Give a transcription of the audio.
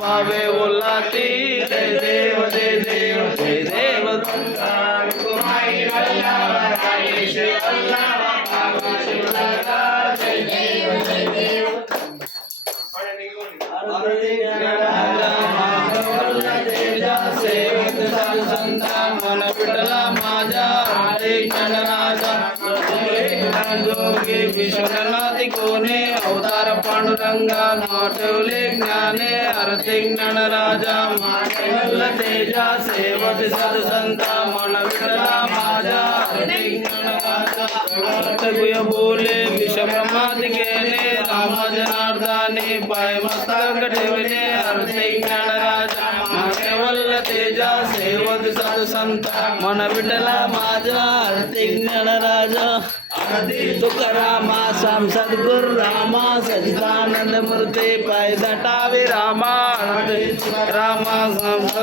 भावे बोलाती जय देव जय देव जय देव कुमारी सेवक साधू संता मन विठला माझा हरे गणराजा जोगे विश्वनाथ कोणे अवतार पांडुरंगा नाव ठेवले ज्ञाने आरती गणराजा मानवल तेजा सेवक साधू संता मन विठला माझा हरे गणराजा गुय बोले विश्वब्रह्मात गेले राम जनार्दने पाय मस्तक ठेवले आरती गणराजा मानवल तेजा सेवक साधू संता मन विठला माझा हरे गणराजा तुकारामा श्याम सद्गुरु रामा सच्चिदानंद मूर्ती पाय दटावे रामा रामा